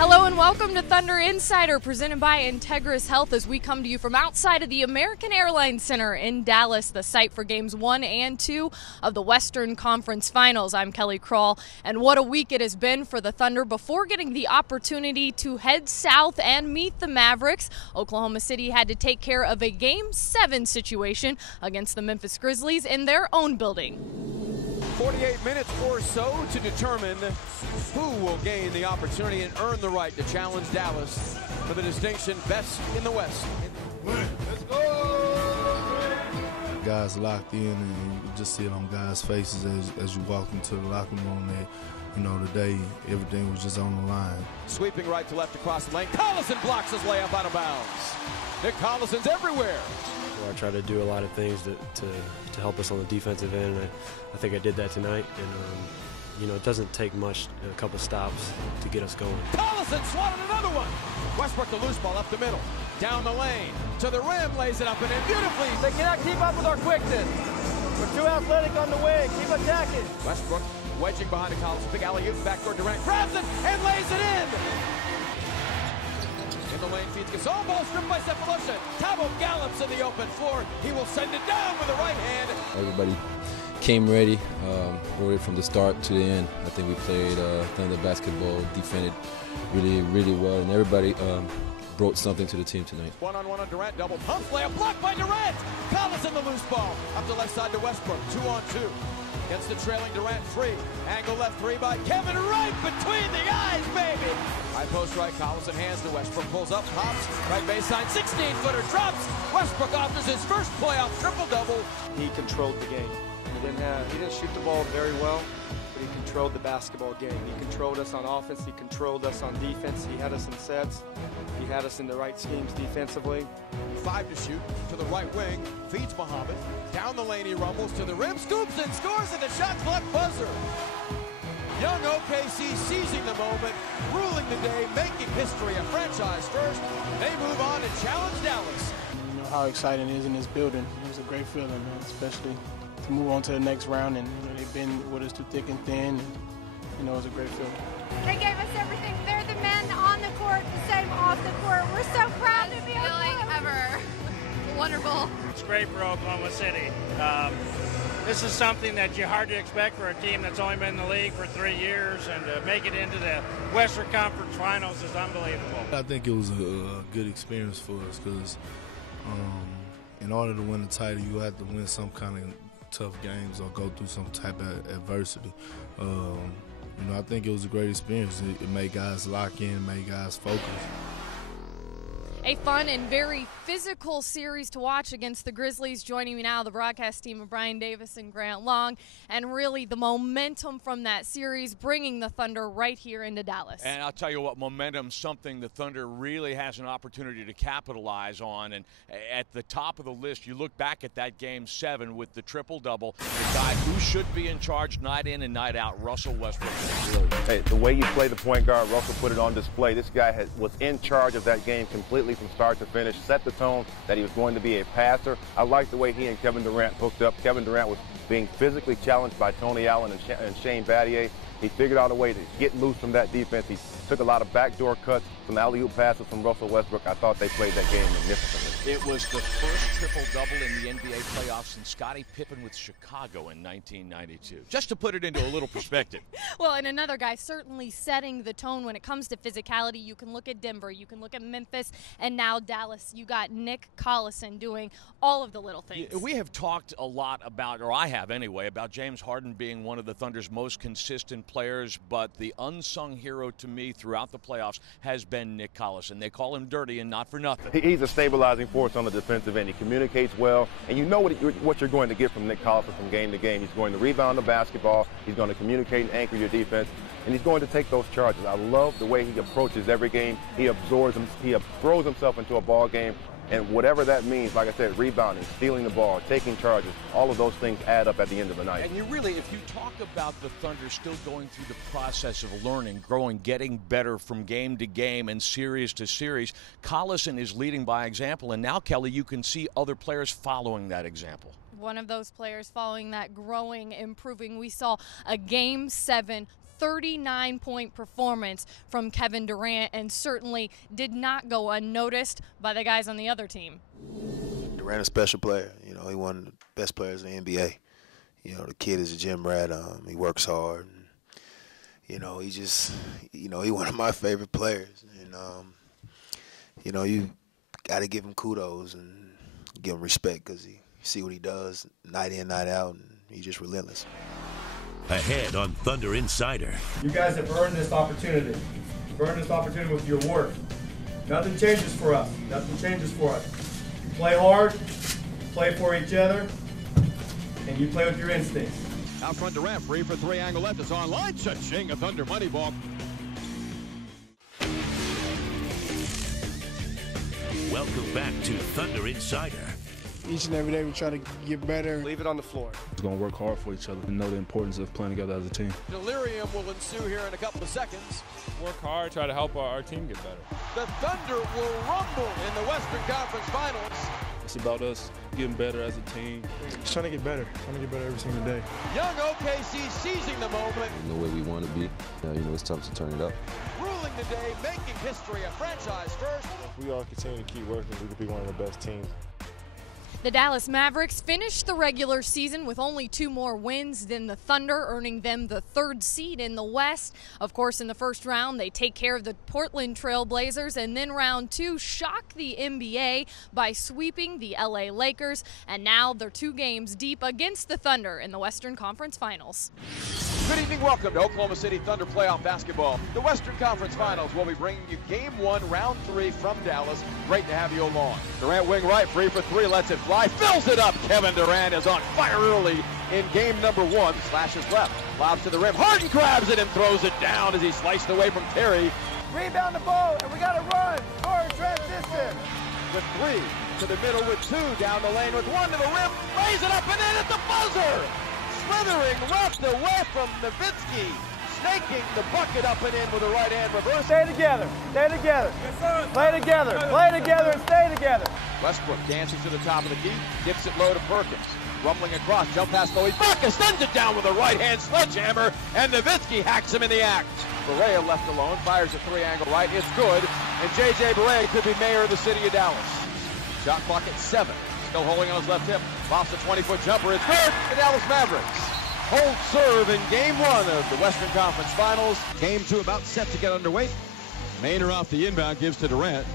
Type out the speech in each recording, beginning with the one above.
Hello and welcome to Thunder Insider, presented by Integris Health, as we come to you from outside of the American Airlines Center in Dallas, the site for games 1 and 2 of the Western Conference Finals. I'm Kelly Kroll, and what a week it has been for the Thunder before getting the opportunity to head south and meet the Mavericks. Oklahoma City had to take care of a Game 7 situation against the Memphis Grizzlies in their own building. 48 minutes or so to determine who will gain the opportunity and earn the right to challenge Dallas for the distinction best in the West. Let's go! Guys locked in, and you can just see it on guys' faces as you walk into the locker room that, today everything was just on the line. Sweeping right to left across the lane. Collison blocks his layup out of bounds. Nick Collison's everywhere. I try to do a lot of things to help us on the defensive end, and I think I did that tonight. And it doesn't take much, a couple stops to get us going. Collison swatted another one. Westbrook, the loose ball up the middle, down the lane to the rim, lays it up and in beautifully. They cannot keep up with our quickness. We're too athletic on the wing. Keep attacking. Westbrook wedging behind the Collison, big alley-oop, backdoor Durant grabs it and lays it in. In the lane, feeds Gasol, ball stripped by Cephalosha. Tabo gallops in the open floor. He will send it down with the right hand. Everybody came ready, ready from the start to the end. I think we played Thunder basketball, defended really, really well, and everybody brought something to the team tonight. One-on-one on Durant, double pump play, a block by Durant. Collison the loose ball, up the left side to Westbrook, 2-on-2. Against the trailing Durant, three. Angle left three by Kevin, right between the eyes, baby. High post right, Collison hands to Westbrook, pulls up, hops, right baseline, 16-footer, drops. Westbrook offers his first playoff triple-double. He controlled the game. He didn't shoot the ball very well, but he controlled the basketball game. He controlled us on offense. He controlled us on defense. He had us in sets. He had us in the right schemes defensively. 5 to shoot to the right wing, feeds Muhammad. Down the lane he rumbles to the rim, scoops and scores, and the shot clock buzzer. Young OKC seizing the moment, ruling the day, making history a franchise first. They move on and challenge Dallas. You know how exciting it is in this building. It was a great feeling, man, especially to move on to the next round. And they've been with us through thick and thin. And, it was a great feeling. They gave us everything. They're the men on the court, the same off the court. We're so proud to be feeling ever. Wonderful. It's great for Oklahoma City. This is something that you hardly expect for a team that's only been in the league for 3 years, and to make it into the Western Conference Finals is unbelievable. I think it was a good experience for us because in order to win the title, you have to win some kind of tough games or go through some type of adversity. I think it was a great experience. It made guys lock in, made guys focus. A fun and very physical series to watch against the Grizzlies. Joining me now, the broadcast team of Brian Davis and Grant Long, and really the momentum from that series bringing the Thunder right here into Dallas. And I'll tell you what, momentum, something the Thunder really has an opportunity to capitalize on. And at the top of the list, you look back at that Game 7 with the triple-double, the guy who should be in charge night in and night out, Russell Westbrook. Hey, the way you play the point guard, Russell put it on display. This guy was in charge of that game completely from start to finish, set the tone that he was going to be a passer. I like the way he and Kevin Durant hooked up. Kevin Durant was being physically challenged by Tony Allen and Shane Battier. He figured out a way to get loose from that defense. He took a lot of backdoor cuts, some alley-oop passes from Russell Westbrook. I thought they played that game magnificently. It was the first triple-double in the NBA playoffs since Scottie Pippen with Chicago in 1992. Just to put it into a little perspective. Well, and another guy certainly setting the tone when it comes to physicality. You can look at Denver, you can look at Memphis, and now Dallas. You got Nick Collison doing all of the little things. We have talked a lot about, or I have anyway, about James Harden being one of the Thunder's most consistent players, but the unsung hero to me throughout the playoffs has been Nick Collison. They call him dirty, and not for nothing. He's a stabilizing force on the defensive end. He communicates well, and you know what you're going to get from Nick Collison from game to game. He's going to rebound the basketball, he's going to communicate and anchor your defense, and he's going to take those charges. I love the way he approaches every game. He throws himself into a ball game, and whatever that means, like I said, rebounding, stealing the ball, taking charges, all of those things add up at the end of the night. And you really, if you talk about the Thunder still going through the process of learning, growing, getting better from game to game and series to series, Collison is leading by example, and now, Kelly, you can see other players following that example. One of those players following that, growing, improving. We saw a Game 7 39-point performance from Kevin Durant, and certainly did not go unnoticed by the guys on the other team. Durant, a special player. You know, he one of the best players in the NBA. You know, the kid is a gym rat. He works hard. And, you know, he just, you know, he one of my favorite players. And, you know, you got to give him kudos and give him respect because you see what he does night in, night out, and he's just relentless. Ahead on Thunder Insider. You guys have earned this opportunity. You've earned this opportunity with your work. Nothing changes for us. Nothing changes for us. You play hard, you play for each other, and you play with your instincts. Out front, Durant, free for three, angle left, it's online. Cha-ching, a Thunder money ball. Welcome back to Thunder Insider. Each and every day we try to get better. Leave it on the floor. We're going to work hard for each other and know the importance of playing together as a team. Delirium will ensue here in a couple of seconds. Work hard, try to help our team get better. The Thunder will rumble in the Western Conference Finals. It's about us getting better as a team. Just trying to get better every single day. Young OKC seizing the moment. The way we want to be. You know, it's tough to turn it up. Ruling today, making history, a franchise first. If we all continue to keep working, we could be one of the best teams. The Dallas Mavericks finished the regular season with only 2 more wins than the Thunder, earning them the 3rd seed in the West. Of course, in the first round, they take care of the Portland Trail Blazers, and then round 2 shock the NBA by sweeping the LA Lakers, and now they're 2 games deep against the Thunder in the Western Conference Finals. Good evening, welcome to Oklahoma City Thunder playoff basketball. The Western Conference Finals will be bringing you Game 1, Round 3 from Dallas. Great to have you along. Durant wing right, free for 3, lets it fly, fills it up. Kevin Durant is on fire early in game number 1. Slashes left, lobs to the rim. Harden grabs it and throws it down as he sliced away from Terry. Rebound the ball, and we got to run. Score transition. With 3 to the middle with 2 down the lane with 1 to the rim. Lays it up and in at the buzzer. Slithering left away from Nowitzki, snaking the bucket up and in with a right hand reverse. Stay together, stay together. Play together and stay together. Westbrook dances to the top of the key, gets it low to Perkins. Rumbling across, jump past Louis. Marcus sends it down with a right hand sledgehammer, and Nowitzki hacks him in the act. Barea left alone, fires a 3-angle right, it's good, and J.J. Barea could be mayor of the city of Dallas. Shot clock at 7. Still holding on his left hip. Lofts a 20-foot jumper. It's good. The Dallas Mavericks hold serve in Game 1 of the Western Conference Finals. Game 2 about set to get underway. Maynard off the inbound gives to Durant.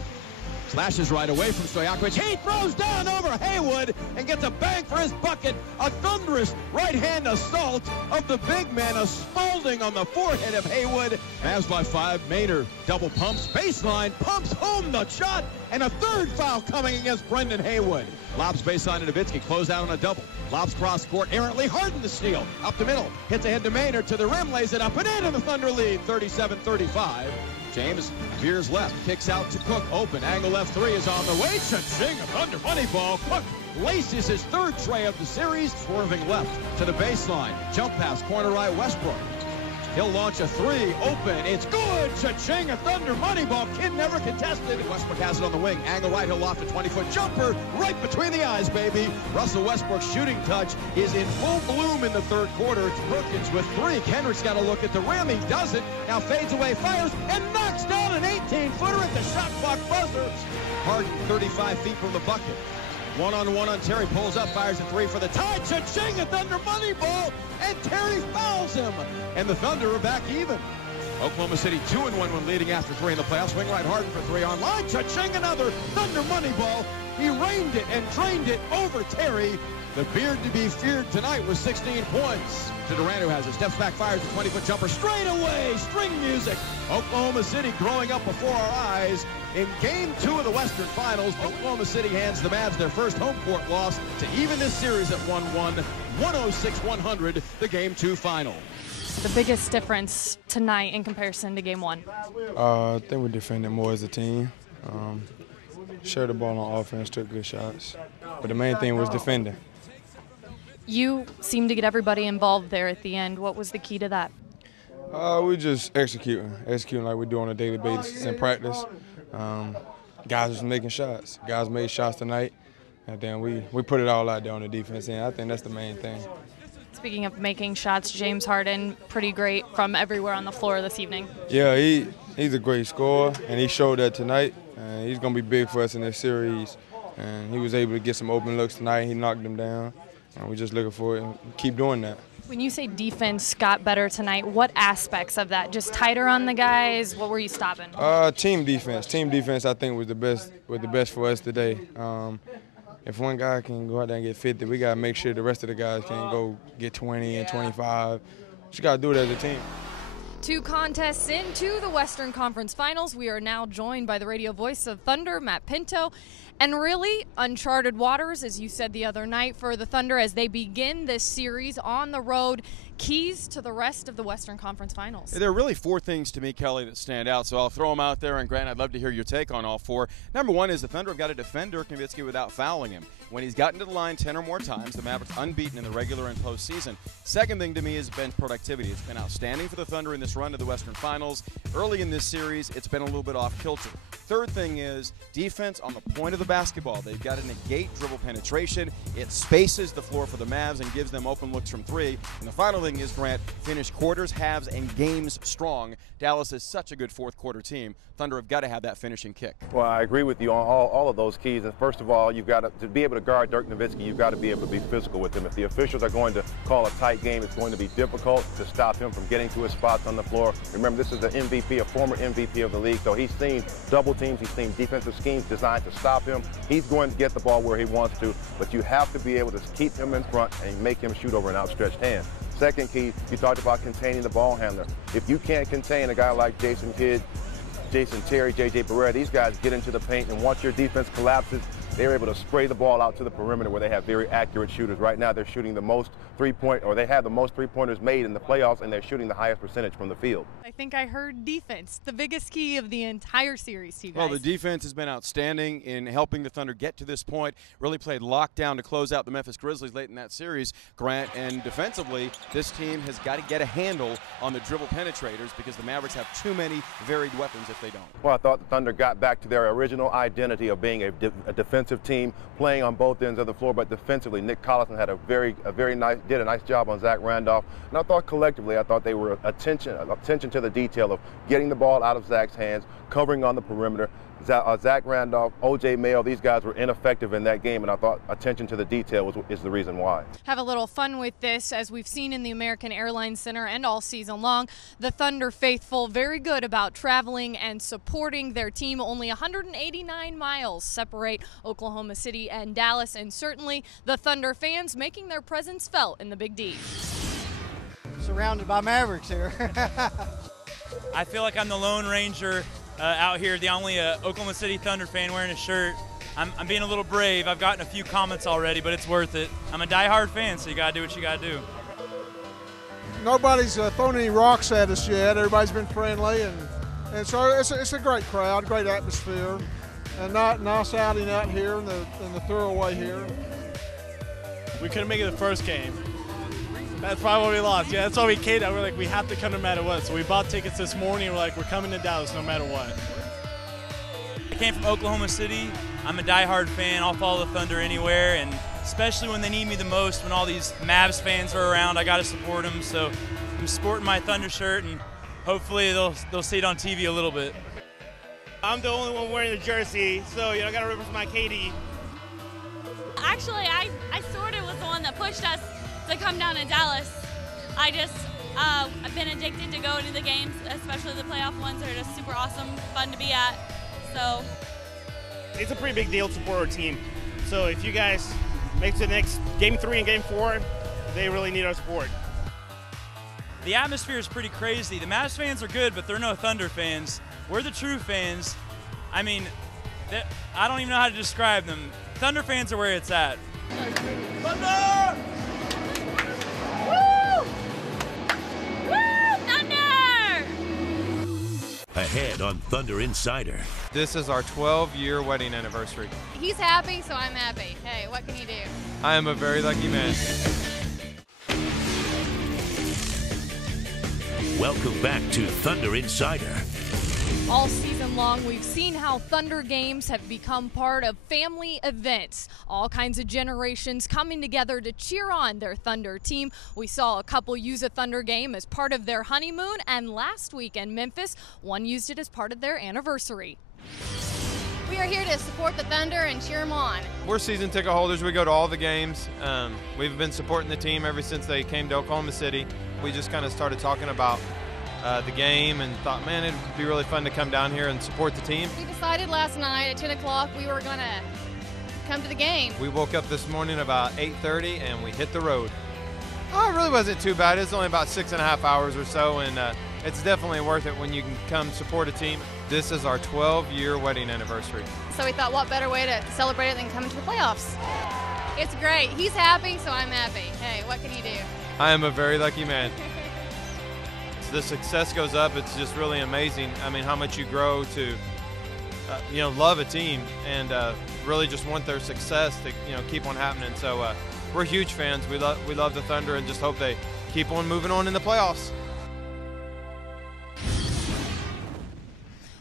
Slashes right away from Stojakovic. He throws down over Haywood and gets a bang for his bucket. A thunderous right-hand assault of the big man. A Spalding on the forehead of Haywood. Mavs by 5. Maynard double pumps. Baseline. Pumps home the shot. And a 3rd foul coming against Brendan Haywood. Lobs baseline to Nowitzki. Close out on a double. Lobs cross court. Errantly Harden the steal. Up the middle. Hits ahead to Maynard. To the rim. Lays it up and in. And the Thunder lead 37-35. James veers left, kicks out to Cook, open, angle left 3 is on the way, cha-ching, a Thunder money ball. Cook laces his 3rd tray of the series, swerving left to the baseline, jump pass, corner right, Westbrook. He'll launch a 3, open, it's good, cha-ching, a Thunder money ball, Kid never contested. Westbrook has it on the wing, angle right, he'll loft a 20-foot jumper, right between the eyes, baby. Russell Westbrook's shooting touch is in full bloom in the 3rd quarter. It's Perkins with 3, Kendrick's got to look at the rim, he does it, now fades away, fires, and knocks down an 18-footer at the shot clock buzzer. Harden 35 feet from the bucket. One-on-one on Terry, pulls up, fires a 3 for the tie. Cha-ching, a Thunder money ball, and Terry fouls him. And the Thunder are back even. Oklahoma City 2-1 when leading after 3 in the playoffs. Swing right, Harden for 3 on line. Cha-ching, another Thunder money ball. He rained it and drained it over Terry. The beard to be feared tonight was 16 points. To Durant, who has it. Steps back, fires a 20-foot jumper straight away. String music. Oklahoma City growing up before our eyes. In Game 2 of the Western Finals, Oklahoma City hands the Mavs their first home court loss to even this series at 1-1, 106-100, the Game 2 final. The biggest difference tonight in comparison to Game 1? I think we defended more as a team. Shared the ball on offense, took good shots. But the main thing was defending. You seem to get everybody involved there at the end. What was the key to that? We just executing like we do on a daily basis in practice. Guys was making shots. Guys made shots tonight, and then we put it all out there on the defense end. I think that's the main thing. Speaking of making shots, James Harden, pretty great from everywhere on the floor this evening. Yeah, he's a great scorer, and he showed that tonight. He's going to be big for us in this series. And he was able to get some open looks tonight. He knocked them down. And we're just looking for it and keep doing that. When you say defense got better tonight, what aspects of that? Just tighter on the guys? What were you stopping? Team defense. Team defense, I think, was the best for us today. If one guy can go out there and get 50, we got to make sure the rest of the guys can go get 20 and 25. Just got to do it as a team. 2 contests into the Western Conference Finals. We are now joined by the radio voice of Thunder, Matt Pinto. And really, uncharted waters, as you said the other night, for the Thunder as they begin this series on the road. Keys to the rest of the Western Conference Finals. There are really 4 things to me, Kelly, that stand out, so I'll throw them out there. And Grant, I'd love to hear your take on all 4. Number 1 is the Thunder have got to defend Dirk Nowitzki without fouling him. When he's gotten to the line 10 or more times, the Mavericks unbeaten in the regular and postseason. Second thing to me is bench productivity. It's been outstanding for the Thunder in this run to the Western Finals. Early in this series, it's been a little bit off kilter. Third thing is defense on the point of the basketball. They've got to negate dribble penetration. It spaces the floor for the Mavs and gives them open looks from 3. And the final thing is, Grant, finish quarters, halves, and games strong. Dallas is such a good fourth quarter team. Thunder have got to have that finishing kick. Well, I agree with you on all of those keys. And first of all, you've got to be able to guard Dirk Nowitzki, you've got to be able to be physical with him. If the officials are going to call a tight game, it's going to be difficult to stop him from getting to his spots on the floor. Remember, this is an MVP, a former MVP of the league, so he's seen double teams, he's seen defensive schemes designed to stop him. He's going to get the ball where he wants to, but you have to be able to keep him in front and make him shoot over an outstretched hand. Second key, you talked about containing the ball handler. If you can't contain a guy like Jason Kidd, Jason Terry, J.J. Barrera, these guys get into the paint, and once your defense collapses, they're able to spray the ball out to the perimeter where they have very accurate shooters. Right now, they're shooting the most they have the most three-pointers made in the playoffs, and they're shooting the highest percentage from the field. I think I heard defense, the biggest key of the entire series to you guys. Well, the defense has been outstanding in helping the Thunder get to this point. Really played lockdown to close out the Memphis Grizzlies late in that series, Grant. And defensively, this team has got to get a handle on the dribble penetrators because the Mavericks have too many varied weapons if they don't. Well, I thought the Thunder got back to their original identity of being a defensive team, playing on both ends of the floor, but defensively, Nick Collison had did a nice job on Zach Randolph. And I thought collectively, they were attention to the detail of getting the ball out of Zach's hands, covering on the perimeter. Zach Randolph, O.J. Mayo, these guys were ineffective in that game, and I thought attention to the detail is the reason why. Have a little fun with this, as we've seen in the American Airlines Center and all season long. The Thunder faithful, very good about traveling and supporting their team. Only 189 miles separate Oklahoma City and Dallas, and certainly the Thunder fans making their presence felt in the Big D. Surrounded by Mavericks here. I feel like I'm the Lone Ranger out here, the only Oklahoma City Thunder fan wearing a shirt. I'm being a little brave. I've gotten a few comments already, but it's worth it. I'm a diehard fan, so you got to do what you got to do. Nobody's thrown any rocks at us yet. Everybody's been friendly, and so it's a great crowd, great atmosphere, and nice outing out here in the throwaway here. We couldn't make it the first game. That's probably why we lost. Yeah, that's why we came out. We're like, we have to come no matter what. So we bought tickets this morning. We're like, we're coming to Dallas no matter what. I came from Oklahoma City. I'm a diehard fan. I'll follow the Thunder anywhere, and especially when they need me the most, when all these Mavs fans are around, I got to support them. So I'm sporting my Thunder shirt, and hopefully they'll see it on TV a little bit. I'm the only one wearing the jersey, so I got to represent my KD. Actually, I sort of was the one that pushed us to come down to Dallas. I've been addicted to going to the games, especially the playoff ones. They're just super awesome, fun to be at. So it's a pretty big deal to support our team. So if you guys make it to the next Game 3 and Game 4, they really need our support. The atmosphere is pretty crazy. The Mavs fans are good, but they're no Thunder fans. We're the true fans. I mean, I don't even know how to describe them. Thunder fans are where it's at. Thunder! Ahead on Thunder Insider. This is our 12-year wedding anniversary. He's happy, so I'm happy. Hey, what can you do? I am a very lucky man. Welcome back to Thunder Insider. All season long, we've seen how Thunder games have become part of family events. All kinds of generations coming together to cheer on their Thunder team. We saw a couple use a Thunder game as part of their honeymoon, and last week in Memphis, one used it as part of their anniversary. We are here to support the Thunder and cheer them on. We're season ticket holders. We go to all the games. We've been supporting the team ever since they came to Oklahoma City. We just kind of started talking about the game and thought, man, it'd be really fun to come down here and support the team. We decided last night at 10 o'clock we were going to come to the game. We woke up this morning about 8:30 and we hit the road. Oh, it really wasn't too bad. It's only about 6.5 hours or so, and it's definitely worth it when you can come support a team. This is our 12-year wedding anniversary. So we thought, what better way to celebrate it than coming to the playoffs? It's great. He's happy, so I'm happy. Hey, what can you do? I am a very lucky man. The success goes up. It's just really amazing. I mean, how much you grow to, love a team and really just want their success to, keep on happening. So we're huge fans. We love the Thunder and just hope they keep on moving on in the playoffs.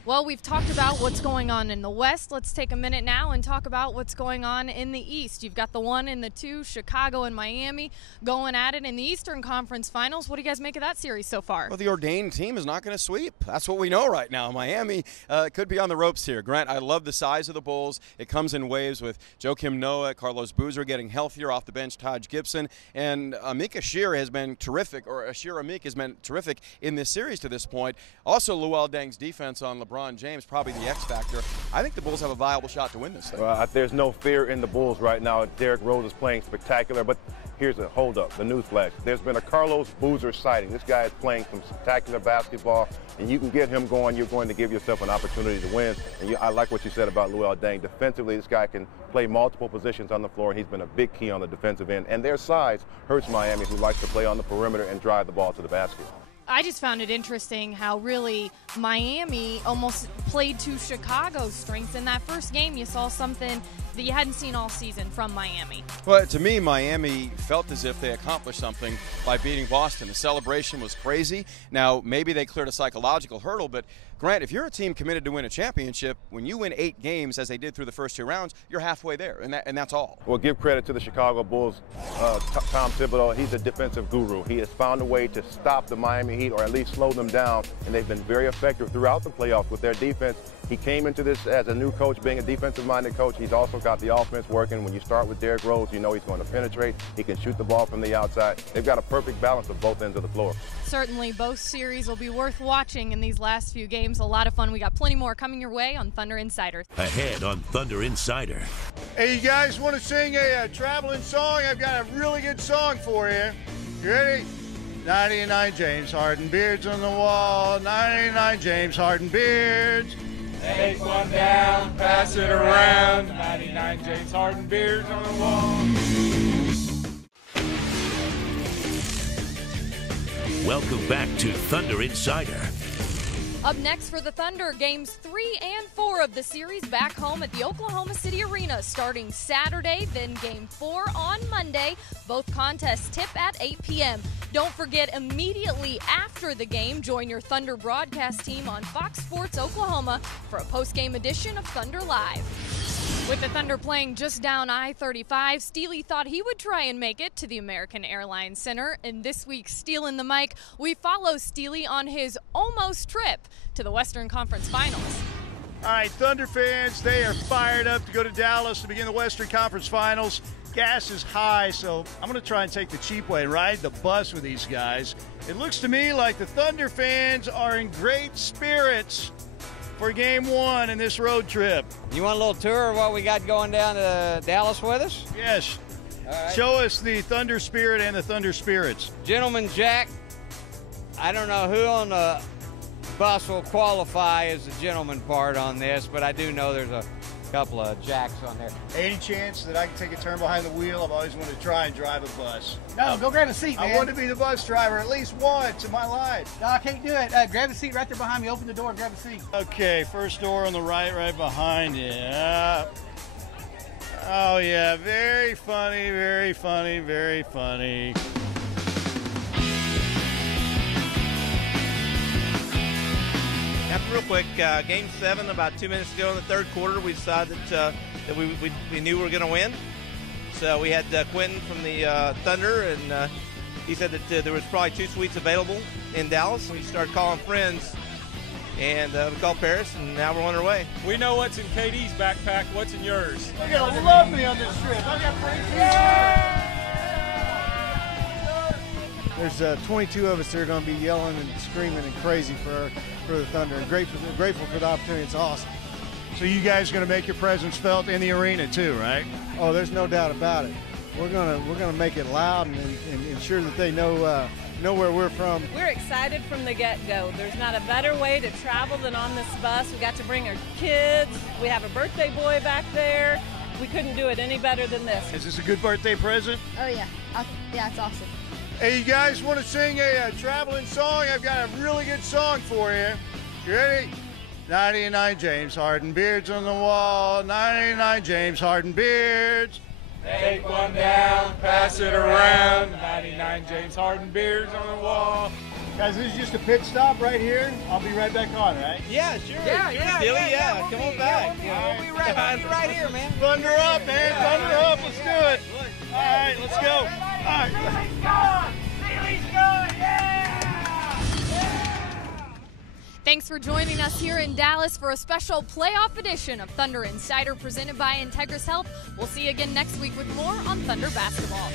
Well, we've talked about what's going on in the West. Let's take a minute now and talk about what's going on in the East. You've got the 1 and the 2, Chicago and Miami, going at it in the Eastern Conference Finals. What do you guys make of that series so far? Well, the ordained team is not going to sweep. That's what we know right now. Miami could be on the ropes here. Grant, I love the size of the Bulls. It comes in waves with Joakim Noah, Carlos Boozer getting healthier off the bench, Taj Gibson, and Amik Ashir has been terrific, or Ashir Amik has been terrific in this series to this point. Also, Luol Deng's defense on LeBron James, probably the X factor. I think the Bulls have a viable shot to win this thing. There's no fear in the Bulls right now. Derrick Rose is playing spectacular, but here's a hold-up, the newsflash. There's been a Carlos Boozer sighting. This guy is playing some spectacular basketball, and you can get him going. You're going to give yourself an opportunity to win. And I like what you said about Luol Deng. Defensively, this guy can play multiple positions on the floor, and he's been a big key on the defensive end. And their size hurts Miami, who likes to play on the perimeter and drive the ball to the basket. I just found it interesting how really Miami almost played to Chicago's strengths. In that first game, you saw something that you hadn't seen all season from Miami. Well, to me, Miami felt as if they accomplished something by beating Boston. The celebration was crazy. Now, maybe they cleared a psychological hurdle, but Grant, if you're a team committed to win a championship, when you win 8 games, as they did through the first 2 rounds, you're halfway there, and that's all. Well, give credit to the Chicago Bulls. Tom Thibodeau, he's a defensive guru. He has found a way to stop the Miami Heat, or at least slow them down, and they've been very effective throughout the playoffs with their defense. He came into this as a new coach, being a defensive-minded coach. He's also got the offense working. When you start with Derrick Rose, you know he's going to penetrate. He can shoot the ball from the outside. They've got a perfect balance of both ends of the floor. Certainly, both series will be worth watching in these last few games. A lot of fun. We got plenty more coming your way on Thunder Insider. Ahead on Thunder Insider. Hey, you guys want to sing a traveling song? I've got a really good song for you. You ready? 99 James Harden beards on the wall. 99 James Harden beards. Take one down, pass it around. 99 James Harden beards on the wall. Welcome back to Thunder Insider. Up next for the Thunder, games 3 and 4 of the series back home at the Oklahoma City Arena starting Saturday, then game 4 on Monday. Both contests tip at 8 p.m. Don't forget, immediately after the game, join your Thunder broadcast team on Fox Sports Oklahoma for a post-game edition of Thunder Live. With the Thunder playing just down I-35, Steely thought he would try and make it to the American Airlines Center. In this week's Steal in the Mic, we follow Steely on his almost trip to the Western Conference Finals. All right, Thunder fans, they are fired up to go to Dallas to begin the Western Conference Finals. Gas is high, so I'm going to try and take the cheap way, ride the bus with these guys. It looks to me like the Thunder fans are in great spirits for game 1 in this road trip. You want a little tour of what we got going down to Dallas with us? Yes. All right. Show us the Thunder spirit and the Thunder spirits. Gentleman Jack, I don't know who on the bus will qualify as the gentleman part on this, but I do know there's a couple of Jacks on there. Any chance that I can take a turn behind the wheel? I've always wanted to try and drive a bus. No, go grab a seat, man. I want to be the bus driver at least once in my life. No, I can't do it. Grab a seat right there behind me. Open the door and grab a seat. Okay, first door on the right behind you. Oh, yeah, very funny, very funny, very funny. After real quick. quick. Game 7, about 2 minutes ago in the third quarter, we decided that we knew we were going to win. So we had Quentin from the Thunder, and he said that there was probably 2 suites available in Dallas. We started calling friends, and we called Paris, and now we're on our way. We know what's in KD's backpack. What's in yours? You're going to love me on this trip. I got free There's 22 of us that are going to be yelling and screaming and crazy for the Thunder, and grateful for the opportunity. It's awesome. So you guys are going to make your presence felt in the arena too, right? Oh, there's no doubt about it. We're gonna make it loud and ensure that they know where we're from. We're excited from the get-go. There's not a better way to travel than on this bus. We got to bring our kids. We have a birthday boy back there. We couldn't do it any better than this. Is this a good birthday present? Oh yeah, yeah, it's awesome. Hey, you guys want to sing a traveling song? I've got a really good song for you. You ready? 99 James Harden beards on the wall. 99 James Harden beards. Take one down, pass it around. 99 James Harden beards on the wall. Guys, this is just a pit stop right here. I'll be right back on, right? Yeah, sure. Yeah. Come on back. We'll be right here, man. Thunder up, man. Thunder up. Let's do it. All right, let's go. All right. Feeling's gone. Feeling's gone. Yeah! Thanks for joining us here in Dallas for a special playoff edition of Thunder Insider presented by Integris Health. We'll see you again next week with more on Thunder basketball.